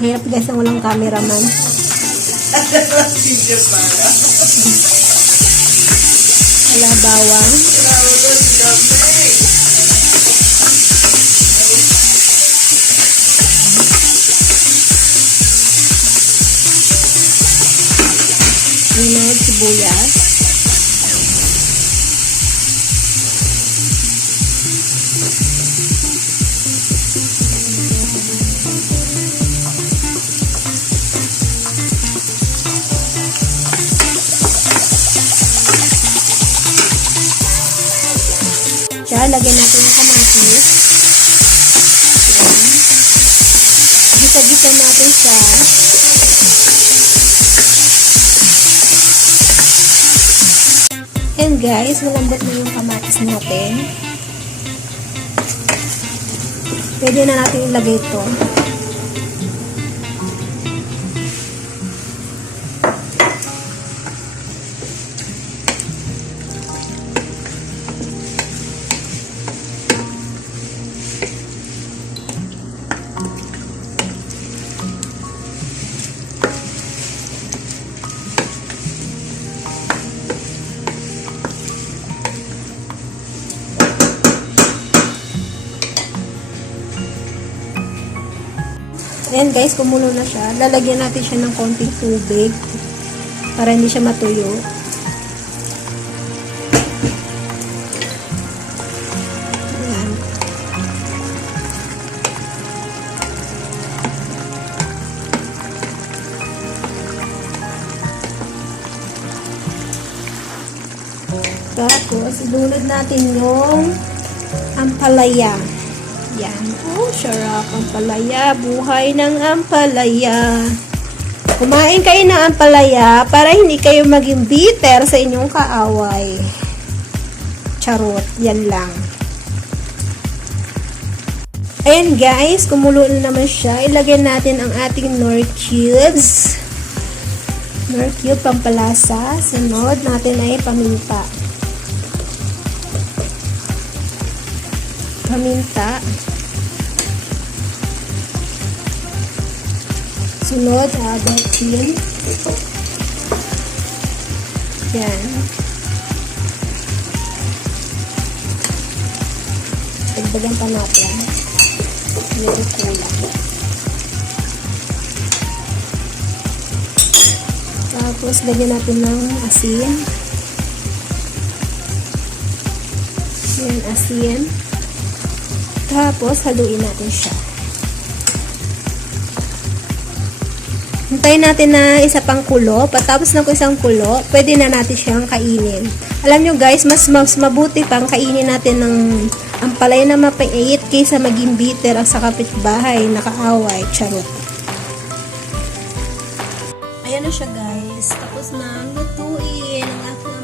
Hirap guys ang walang cameraman. Wala bawang. Sunod, sibuyas. Siya, lagyan natin yung kamatis. Gisa-gisa natin siya. And guys, malambot na yung kamatis natin. Pwede na natin ilagay ito. Ayan guys, kumulo na siya. Lalagyan natin siya ng konting tubig para hindi siya matuyo. Ayan. Tapos, ilunod natin yung ampalaya. Yan. Oh, sarap ang ampalaya. Buhay ng ampalaya. Kumain kayo ng ampalaya para hindi kayo maging bitter sa inyong kaaway. Charot. Yan lang. Ayan guys, kumulo na naman siya. Ilagay natin ang ating Knorr cubes. Knorr cube, pampalasa. Sunod natin ay paminta. Paminta. Sunod, adotin. Yan. Dagdagan pa natin. Medyo kulang. Tapos, lagyan natin ng asin. Yan, asin. Tapos, haluin natin siya. Hintayin natin na isa pang kulo. Patapos ng isang kulo, pwede na natin siyang kainin. Alam nyo guys, mas mabuti pang kainin natin ng ampalaya na mapait kaysa maging bitter ang sa kapitbahay, nakaaway, charot. Ayan na siya guys. Tapos na lutuin ang aking